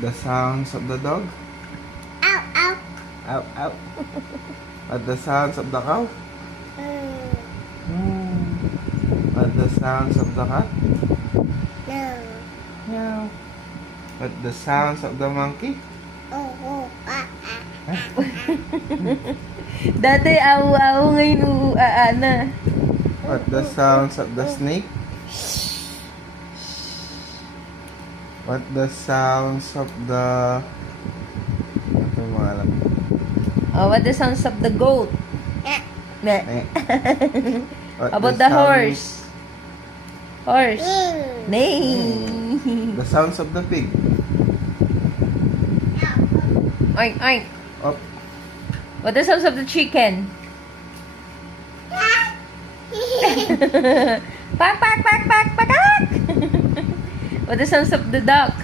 the sounds of the dog? Ow, ow. Ow, ow. What the sounds of the cow? What the sounds of the cat? No. No. What the sounds of the monkey? Oh, oh, ah, ah. Dati awu-awu, ngayon uuaa na. What the sounds of the snake? What the sounds of the... Ito yung mga alam. Oh, what the sounds of the goat? Ah. Ne. Eh. What About the sounds- horse? Horse. Mm. Nay. The sounds of the pig. Oink, oink. Up. What the sounds of the chicken? Pak, pak, pak, pak, pak, pak. What the sounds of the duck?